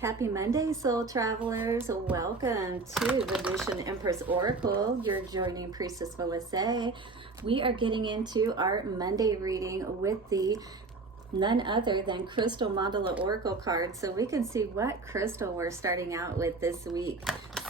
Happy Monday, soul travelers. Welcome to Regression Empress Oracle. You're joining Priestess Melissae. We are getting into our Monday reading with the none other than Crystal Mandala Oracle cards, so we can see what crystal we're starting out with this week.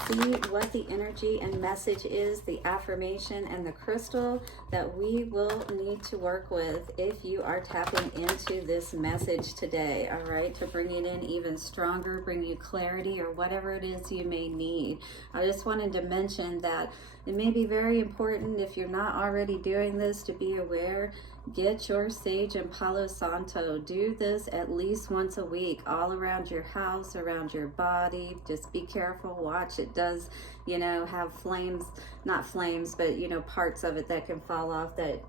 See what the energy and message is, the affirmation and the crystal that we will need to work with if you are tapping into this message today, all right, to bring it in even stronger, bring you clarity or whatever it is you may need. I just wanted to mention that it may be very important, if you're not already doing this, to be aware. Get your sage and Palo Santo. Do this at least once a week, all around your house, around your body. Just be careful, watch. It does, have flames, not flames, but, parts of it that can fall off that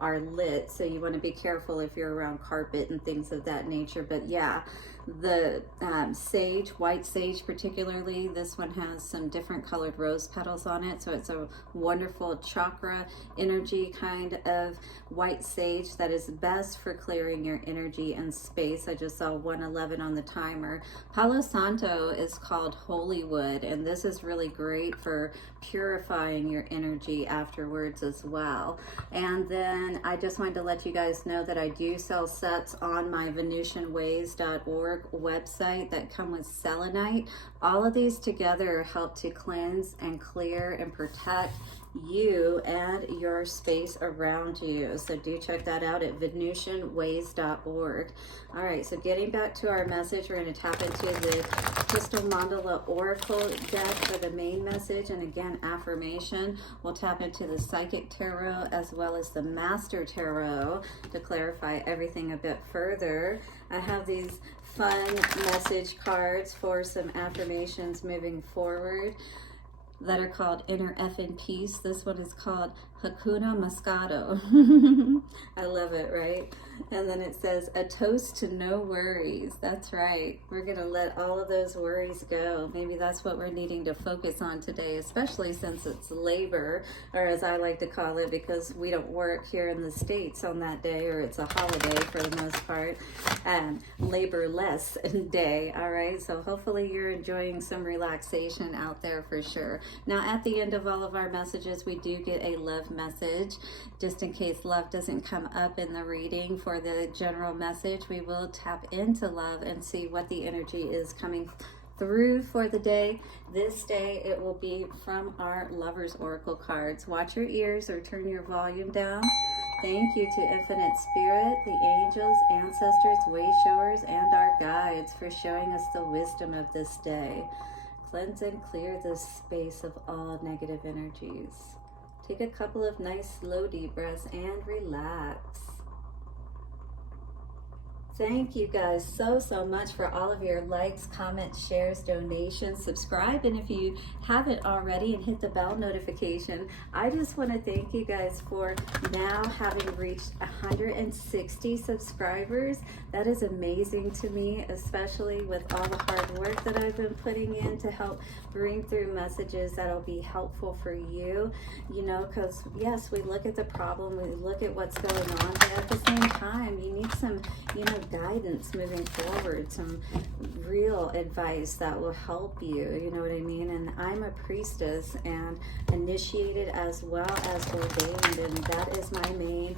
are lit. So you want to be careful if you're around carpet and things of that nature. But yeah, the sage, white sage particularly, this one has some different colored rose petals on it. So it's a wonderful chakra energy kind of white sage that is best for clearing your energy and space. I just saw 111 on the timer. Palo Santo is called holy wood, and this is really great for purifying your energy afterwards as well. And then I just wanted to let you guys know that I do sell sets on my VenusianWays.org website that come with selenite. All of these together help to cleanse and clear and protect you and your space around you. So do check that out at VenusianWays.org. All right, so getting back to our message, we're going to tap into the Crystal Mandala Oracle deck for the main message, and again, affirmation. We'll tap into the Psychic Tarot as well as the Master Tarot to clarify everything a bit further. I have these fun message cards for some affirmations moving forward that are called Inner Effin' Peace. This one is called Hakuna Moscato. I love it, right? And then it says, a toast to no worries. That's right. We're going to let all of those worries go. Maybe that's what we're needing to focus on today, especially since it's labor, or as I like to call it, because we don't work here in the States on that day, or it's a holiday for the most part, labor-less day, all right? So hopefully you're enjoying some relaxation out there for sure. Now, at the end of all of our messages, we do get a love message. Just in case love doesn't come up in the reading for the general message, we will tap into love and see what the energy is coming through for the day. This day, it will be from our Lover's Oracle cards. Watch your ears or turn your volume down. Thank you to Infinite Spirit, the angels, ancestors, way showers, and our guides for showing us the wisdom of this day. Cleanse and clear this space of all negative energies. Take a couple of nice slow deep breaths and relax. Thank you guys so much for all of your likes, comments, shares, donations. Subscribe, and if you haven't already, and hit the bell notification. I just want to thank you guys for now having reached 160 subscribers. That is amazing to me, especially with all the hard work that I've been putting in to help bring through messages that'll be helpful for you, because yes, we look at the problem, we look at what's going on, but at the same time, you need some, guidance moving forward, some real advice that will help you, you know what I mean? And I'm a priestess and initiated as well as ordained, and that is my main,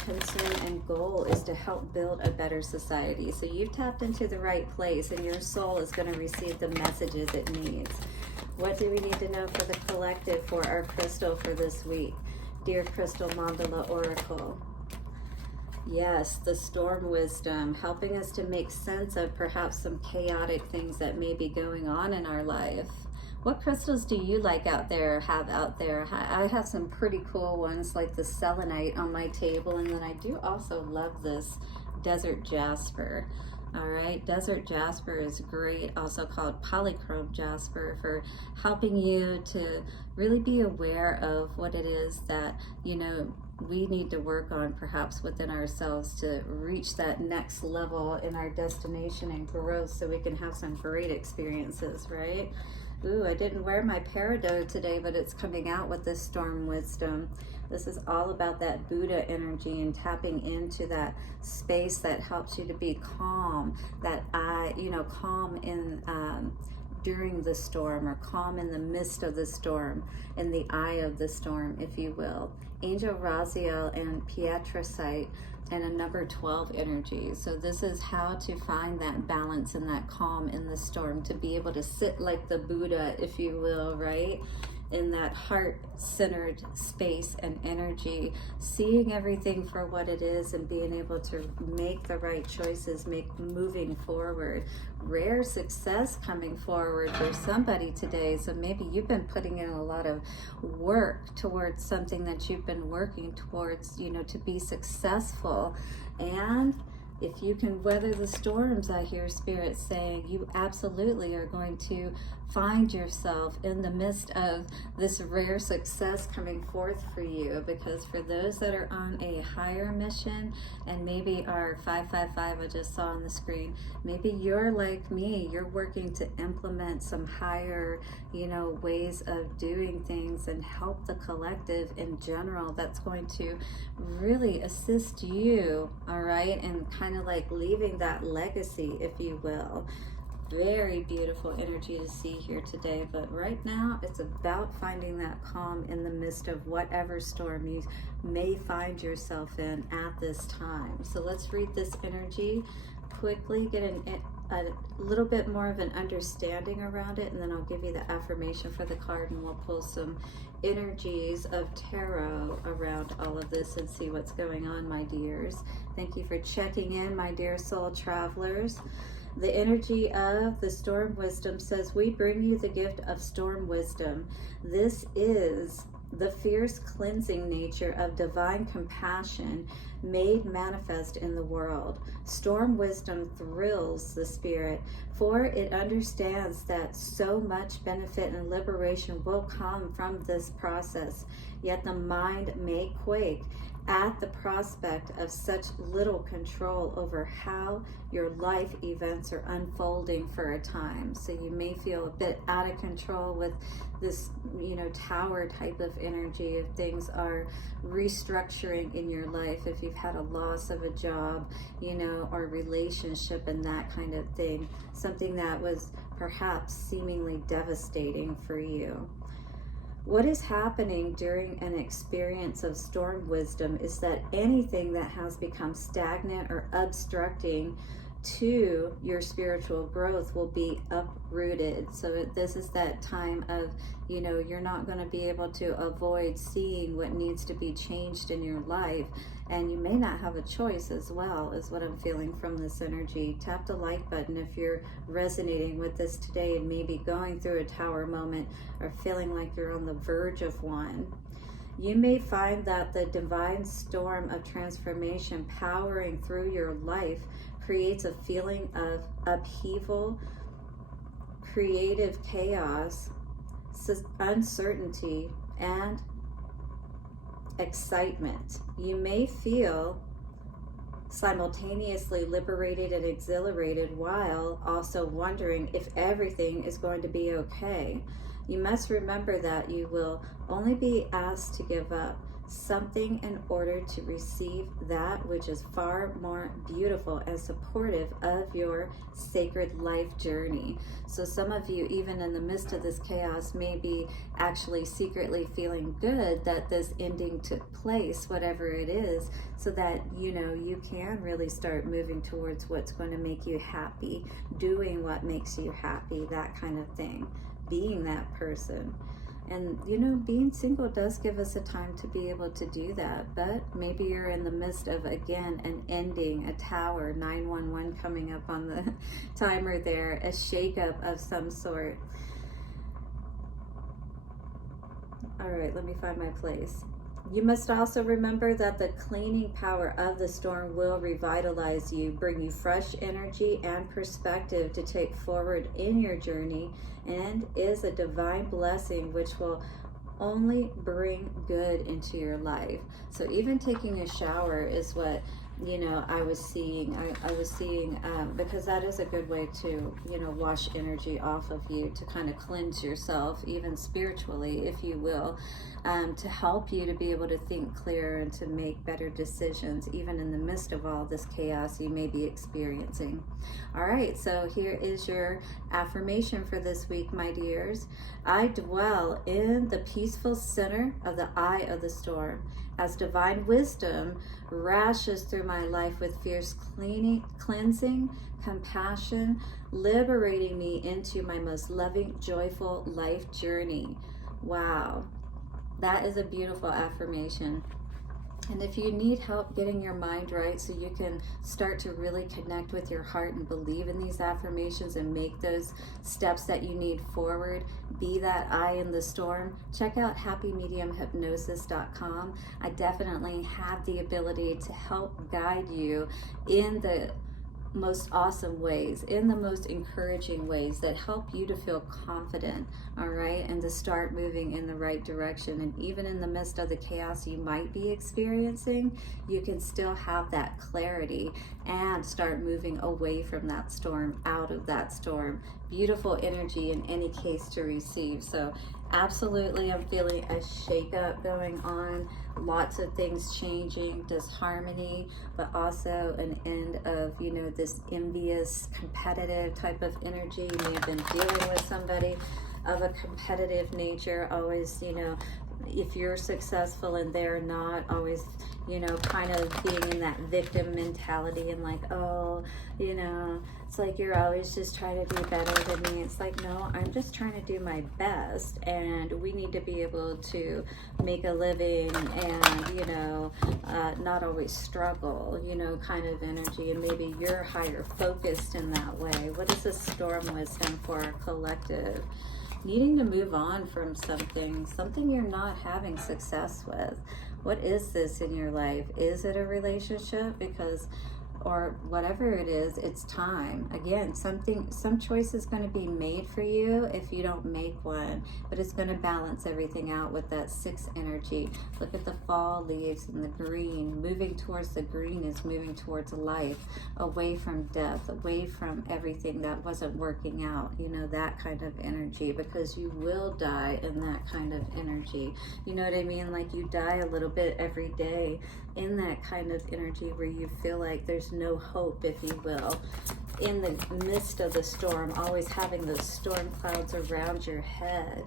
concern and goal, is to help build a better society. So you've tapped into the right place, and your soul is going to receive the messages it needs. What do we need to know for the collective for our crystal for this week? Dear Crystal Mandala Oracle. Yes, the storm wisdom, helping us to make sense of perhaps some chaotic things that may be going on in our life. What crystals do you like out there, have out there? I have some pretty cool ones like the selenite on my table, and then I do also love this desert jasper. All right, desert jasper is great, also called polychrome jasper, for helping you to really be aware of what it is that, we need to work on perhaps within ourselves to reach that next level in our destination and growth, so we can have some great experiences, right? Ooh, I didn't wear my peridot today, but it's coming out with this storm wisdom. This is all about that Buddha energy and tapping into that space that helps you to be calm, that calm in during the storm, or calm in the midst of the storm, in the eye of the storm, if you will. Angel Raziel and Pietersite and a number 12 energy. So this is how to find that balance and that calm in the storm, to be able to sit like the Buddha, if you will, right? In that heart-centered space and energy, seeing everything for what it is and being able to make the right choices, moving forward. Rare success coming forward for somebody today. So maybe you've been putting in a lot of work towards something that you've been working towards, to be successful. And if you can weather the storms, I hear Spirit saying, you absolutely are going to find yourself in the midst of this rare success coming forth for you. Because for those that are on a higher mission, and maybe our 555 I just saw on the screen, maybe you're like me, you're working to implement some higher, ways of doing things and help the collective in general. That's going to really assist you, all right, and kind of like leaving that legacy, if you will. Very beautiful energy to see here today, but right now it's about finding that calm in the midst of whatever storm you may find yourself in at this time. So let's read this energy quickly, get a little bit more of an understanding around it, and then I'll give you the affirmation for the card, and we'll pull some energies of tarot around all of this and see what's going on, my dears. Thank you for checking in, my dear soul travelers. The energy of the storm wisdom says, we bring you the gift of storm wisdom. This is the fierce cleansing nature of divine compassion made manifest in the world. Storm wisdom thrills the spirit, for it understands that so much benefit and liberation will come from this process. Yet the mind may quake at the prospect of such little control over how your life events are unfolding for a time. So you may feel a bit out of control with this, tower type of energy, if things are restructuring in your life, if you've had a loss of a job, or relationship and that kind of thing, something that was perhaps seemingly devastating for you. What is happening during an experience of storm wisdom is that anything that has become stagnant or obstructing to your spiritual growth will be uprooted. So this is that time of, you're not going to be able to avoid seeing what needs to be changed in your life. And you may not have a choice as well, is what I'm feeling from this energy. Tap the like button if you're resonating with this today and maybe going through a tower moment or feeling like you're on the verge of one. You may find that the divine storm of transformation powering through your life creates a feeling of upheaval, creative chaos, uncertainty, and excitement. You may feel simultaneously liberated and exhilarated while also wondering if everything is going to be okay. You must remember that you will only be asked to give up something in order to receive that which is far more beautiful and supportive of your sacred life journey. So some of you, even in the midst of this chaos, may be actually secretly feeling good that this ending took place, whatever it is, so that you can really start moving towards what's going to make you happy, doing what makes you happy, that kind of thing, being that person. And being single does give us a time to be able to do that, but maybe you're in the midst of, again, an ending, a tower, 911 coming up on the timer there, a shakeup of some sort. All right, let me find my place. You must also remember that the cleaning power of the storm will revitalize you, bring you fresh energy and perspective to take forward in your journey, and is a divine blessing which will only bring good into your life. So even taking a shower is what you know, I was seeing because that is a good way to, you know, wash energy off of you, to kind of cleanse yourself, even spiritually, if you will, to help you to be able to think clearer and to make better decisions, even in the midst of all this chaos you may be experiencing. All right, so here is your affirmation for this week, my dears. I dwell in the peaceful center of the eye of the storm, as divine wisdom rashes through my life with fierce cleansing, compassion, liberating me into my most loving, joyful life journey. Wow, that is a beautiful affirmation. And if you need help getting your mind right so you can start to really connect with your heart and believe in these affirmations and make those steps that you need forward, be that eye in the storm, check out happymediumhypnosis.com. I definitely have the ability to help guide you in the most awesome ways, in the most encouraging ways that help you to feel confident, all right, and to start moving in the right direction. And even in the midst of the chaos you might be experiencing, you can still have that clarity and start moving away from that storm, out of that storm. Beautiful energy in any case to receive. So absolutely, I'm feeling a shake-up going on, lots of things changing, disharmony, but also an end of, you know, this envious, competitive type of energy. You may have been dealing with somebody of a competitive nature, always, you know, if you're successful and they're not, always, you know, kind of being in that victim mentality and like, oh, you know, it's like you're always just trying to do better than me. It's like, no, I'm just trying to do my best, and we need to be able to make a living and, you know, not always struggle, you know, kind of energy. And maybe you're higher focused in that way. What is this storm wisdom for our collective? Needing to move on from something you're not having success with. What is this in your life? Is it a relationship? Because, or whatever it is, it's time. Again, some choice is going to be made for you if you don't make one, but it's going to balance everything out with that 6 energy. Look at the fall leaves and the green. Moving towards the green is moving towards life, away from death, away from everything that wasn't working out, you know, that kind of energy, because you will die in that kind of energy. You know what I mean? Like, you die a little bit every day in that kind of energy where you feel like there's no hope, if you will, in the midst of the storm, always having those storm clouds around your head.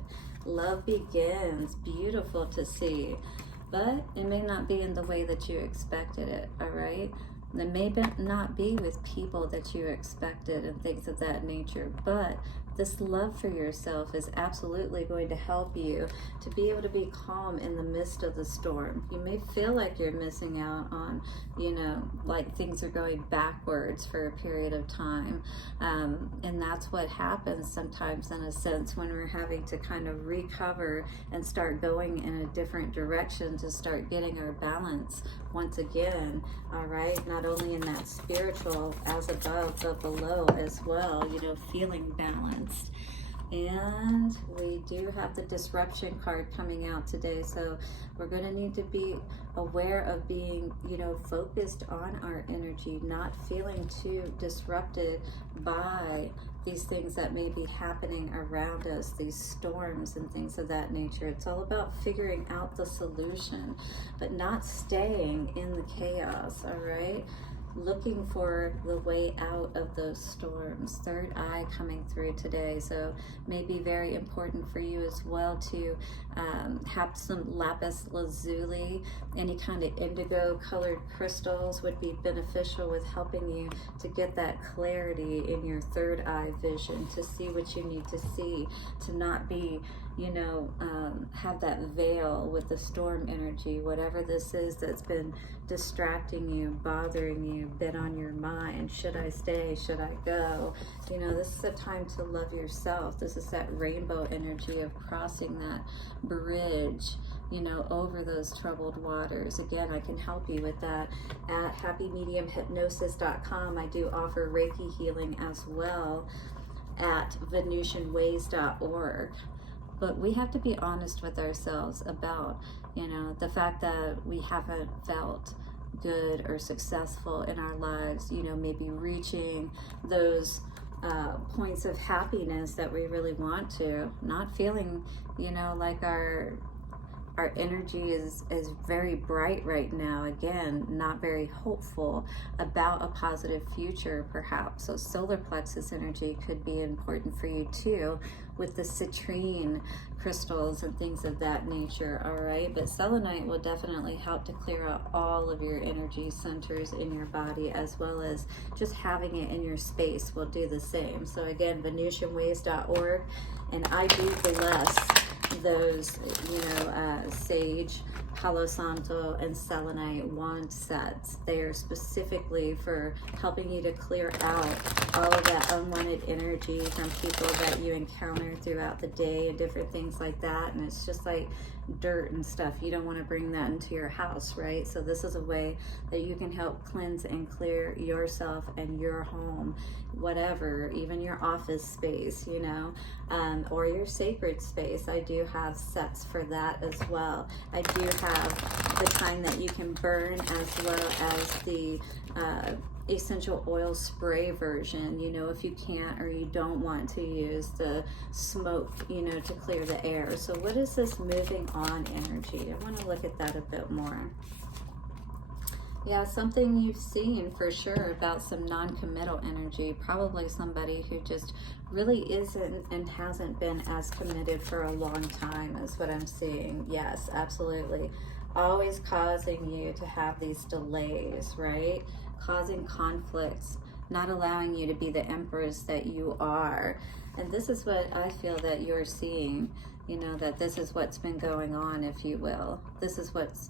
Love begins, beautiful to see, but it may not be in the way that you expected it, all right? It may not be with people that you expected and things of that nature, but this love for yourself is absolutely going to help you to be able to be calm in the midst of the storm. You may feel like you're missing out on, you know, like things are going backwards for a period of time. And that's what happens sometimes, in a sense, when we're having to kind of recover and start going in a different direction to start getting our balance once again, all right? Not only in that spiritual, as above, but below as well, you know, feeling balanced. And we do have the disruption card coming out today, so we're going to need to be aware of being, you know, focused on our energy, not feeling too disrupted by these things that may be happening around us, these storms and things of that nature. It's all about figuring out the solution, but not staying in the chaos, all right? Looking for the way out of those storms. Third eye coming through today, so may be very important for you as well to have some lapis lazuli. Any kind of indigo colored crystals would be beneficial with helping you to get that clarity in your third eye vision, to see what you need to see, to not be, you know, have that veil with the storm energy, whatever this is that's been distracting you, bothering you, been on your mind. Should I stay? Should I go? You know, this is a time to love yourself. This is that rainbow energy of crossing that bridge, you know, over those troubled waters. Again, I can help you with that at happymediumhypnosis.com. I do offer Reiki healing as well at venusianways.org. But we have to be honest with ourselves about, you know, the fact that we haven't felt good or successful in our lives, you know, maybe reaching those points of happiness that we really want to, not feeling, you know, like our energy is very bright right now. Again, not very hopeful about a positive future, perhaps. So solar plexus energy could be important for you too, with the citrine crystals and things of that nature. All right, but selenite will definitely help to clear out all of your energy centers in your body, as well as just having it in your space will do the same. So again, VenusianWays.org, and I do bless those, you know, sage, Palo Santo, and selenite wand sets. They are specifically for helping you to clear out all of that unwanted energy from people that you encounter throughout the day and different things like that. And it's just like dirt and stuff. You don't want to bring that into your house, right? So this is a way that you can help cleanse and clear yourself and your home, whatever, even your office space, you know, or your sacred space. I do have sets for that as well. I do have the kind that you can burn, as well as the essential oil spray version, you know, if you can't or you don't want to use the smoke, you know, to clear the air. So what is this moving on energy? I want to look at that a bit more. Yeah, something you've seen for sure about some non-committal energy, probably somebody who just really isn't and hasn't been as committed for a long time is what I'm seeing. Yes, absolutely. Always causing you to have these delays, right? Causing conflicts, not allowing you to be the empress that you are. And this is what I feel that you're seeing, you know, that this is what's been going on, if you will. This is what's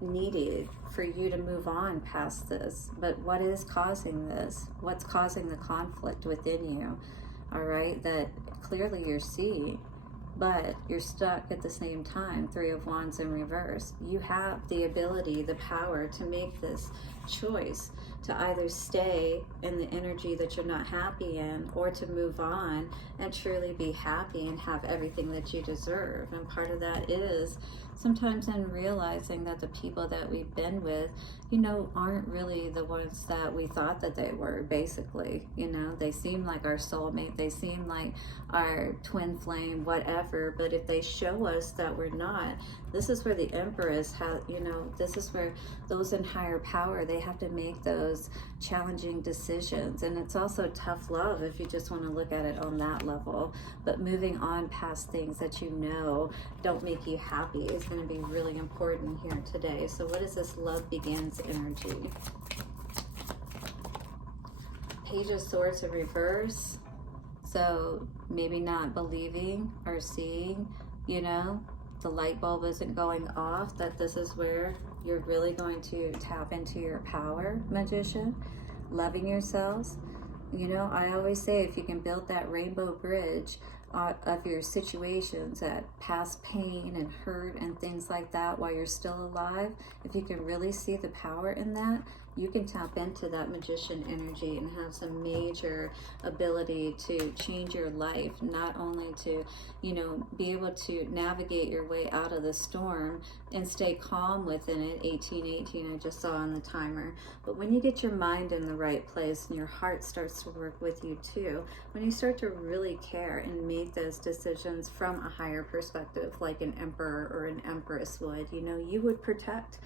needed for you to move on past this. But what is causing this? What's causing the conflict within you? All right, that clearly you're seeing, but you're stuck at the same time. Three of Wands in reverse. You have the ability, the power to make this choice, to either stay in the energy that you're not happy in, or to move on and truly be happy and have everything that you deserve. And part of that is sometimes in realizing that the people that we've been with, you know, aren't really the ones that we thought that they were, basically. You know, they seem like our soulmate, they seem like our twin flame, whatever, but if they show us that we're not, this is where the Empress has, you know, this is where those in higher power, they have to make those challenging decisions. And it's also tough love if you just want to look at it on that level. But moving on past things that you know don't make you happy is going to be really important here today. So what is this love begins energy? Page of Swords in reverse. So maybe not believing or seeing, you know, the light bulb isn't going off, that this is where you're really going to tap into your power, Magician. Loving yourselves. You know, I always say, if you can build that rainbow bridge of your situations, that past pain and hurt and things like that while you're still alive, if you can really see the power in that, you can tap into that Magician energy and have some major ability to change your life, not only to, you know, be able to navigate your way out of the storm and stay calm within it. 1818 I just saw on the timer. But when you get your mind in the right place and your heart starts to work with you too, when you start to really care and make those decisions from a higher perspective, like an emperor or an empress would, you know, you would protect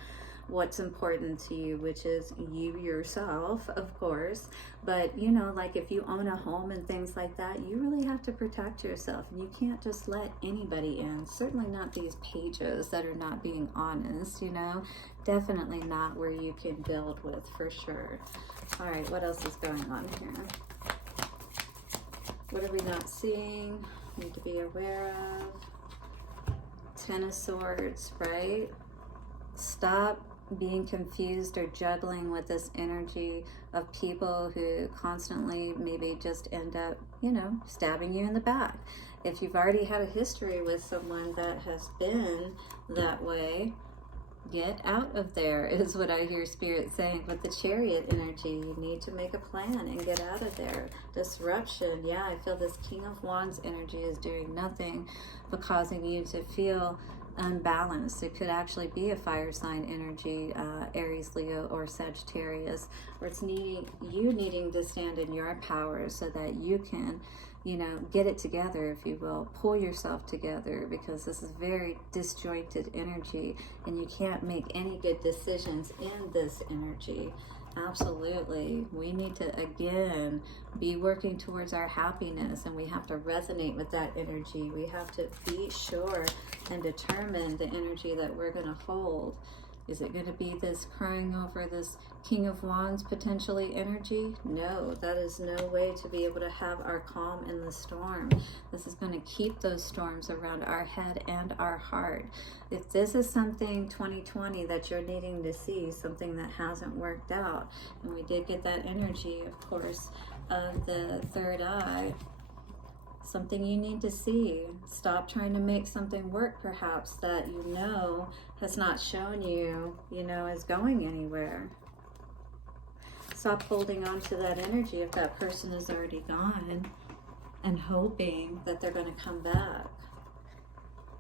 what's important to you, which is you yourself, of course. But you know, like if you own a home and things like that, you really have to protect yourself, and you can't just let anybody in. Certainly not these pages that are not being honest, you know. Definitely not where you can build with, for sure. All right, what else is going on here? What are we not seeing? Need to be aware of. Ten of Swords, right? Stop being confused or juggling with this energy of people who constantly maybe just end up, you know, stabbing you in the back. If you've already had a history with someone that has been that way, get out of there, is what I hear Spirit saying. With the Chariot energy, you need to make a plan and get out of there. Disruption, yeah, I feel this King of Wands energy is doing nothing but causing you to feel unbalanced. It could actually be a fire sign energy, Aries, Leo, or Sagittarius, where it's needing to stand in your power so that you can, you know, get it together, if you will, pull yourself together, because this is very disjointed energy and you can't make any good decisions in this energy. Absolutely. We need to, again, be working towards our happiness, and we have to resonate with that energy. We have to be sure and determine the energy that we're going to hold. Is it going to be this crying over this King of Wands potentially energy? No, that is no way to be able to have our calm in the storm. This is going to keep those storms around our head and our heart. If this is something 2020 that you're needing to see, something that hasn't worked out, and we did get that energy, of course, of the third eye, something you need to see. Stop trying to make something work, perhaps, that you know has not shown you, you know, is going anywhere. Stop holding on to that energy if that person is already gone and hoping that they're going to come back.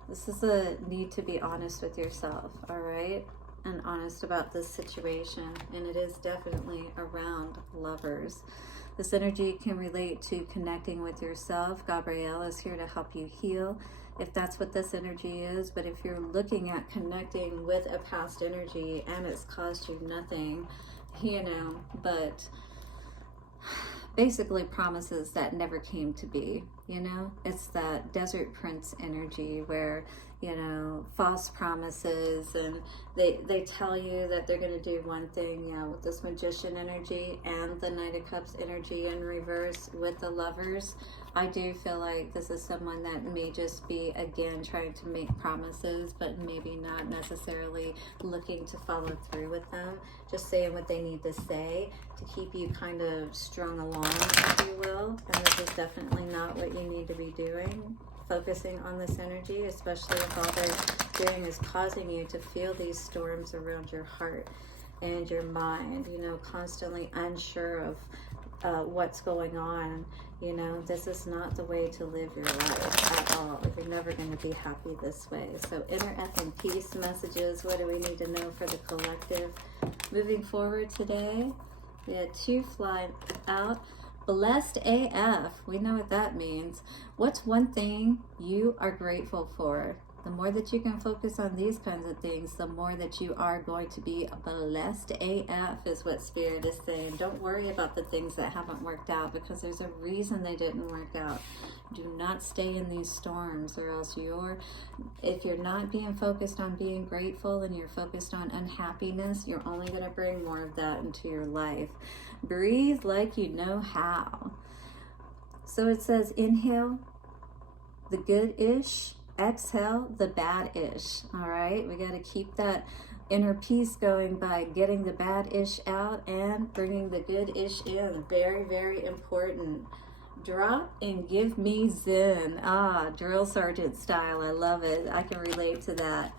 This is a need to be honest with yourself, all right? And honest about this situation. And it is definitely around lovers. This energy can relate to connecting with yourself. Gabrielle is here to help you heal, if that's what this energy is. But if you're looking at connecting with a past energy and it's caused you nothing, you know, but basically promises that never came to be, you know, it's that Desert Prince energy where, you know, false promises, and they tell you that they're going to do one thing, yeah, with this Magician energy and the Knight of Cups energy in reverse with the lovers. I do feel like this is someone that may just be, again, trying to make promises, but maybe not necessarily looking to follow through with them. Just saying what they need to say to keep you kind of strung along, if you will. And this is definitely not what you need to be doing. Focusing on this energy, especially if all they're doing is causing you to feel these storms around your heart and your mind, you know, constantly unsure of what's going on. You know, this is not the way to live your life at all. You're never going to be happy this way. So inner and peace messages, what do we need to know for the collective moving forward today? We had 2 fly out. Blessed AF, we know what that means. What's one thing you are grateful for? The more that you can focus on these kinds of things, the more that you are going to be blessed AF, is what Spirit is saying. Don't worry about the things that haven't worked out, because there's a reason they didn't work out. Do not stay in these storms, or else if you're not being focused on being grateful and you're focused on unhappiness, you're only going to bring more of that into your life. Breathe like you know how. So it says, inhale the good-ish, exhale the bad-ish. All right, we got to keep that inner peace going by getting the bad-ish out and bringing the good-ish in. Very, very important. Drop and give me Zen. Drill sergeant style. I love it. I can relate to that.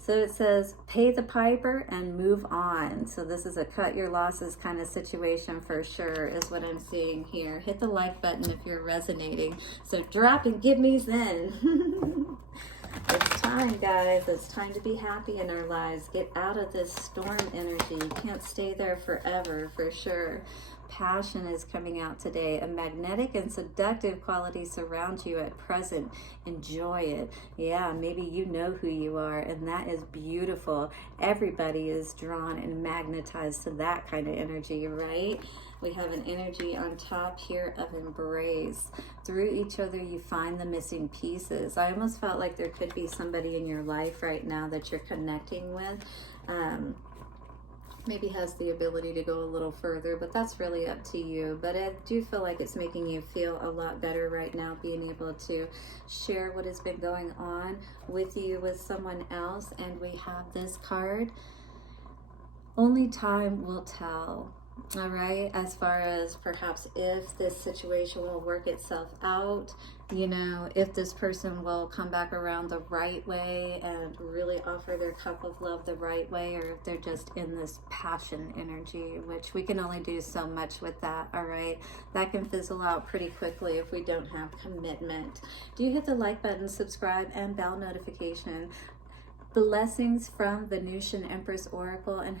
So it says, pay the piper and move on. So this is a cut your losses kind of situation for sure, is what I'm seeing here. Hit the like button if you're resonating. So drop and give me Zen. It's time, guys. It's time to be happy in our lives. Get out of this storm energy. You can't stay there forever, for sure. Passion is coming out today. A magnetic and seductive quality surrounds you at present. Enjoy it. Yeah, maybe you know who you are, and that is beautiful. Everybody is drawn and magnetized to that kind of energy, right? We have an energy on top here of embrace. Through each other, you find the missing pieces. I almost felt like there could be somebody in your life right now that you're connecting with. Maybe has the ability to go a little further, but that's really up to you. But I do feel like it's making you feel a lot better right now, being able to share what has been going on with you with someone else. And we have this card, only time will tell. All right, as far as perhaps if this situation will work itself out, you know, if this person will come back around the right way and really offer their cup of love the right way, or if they're just in this passion energy, which we can only do so much with that. All right, that can fizzle out pretty quickly if we don't have commitment. Do you hit the like button, subscribe, and bell notification? Blessings from Venusian Empress Oracle, and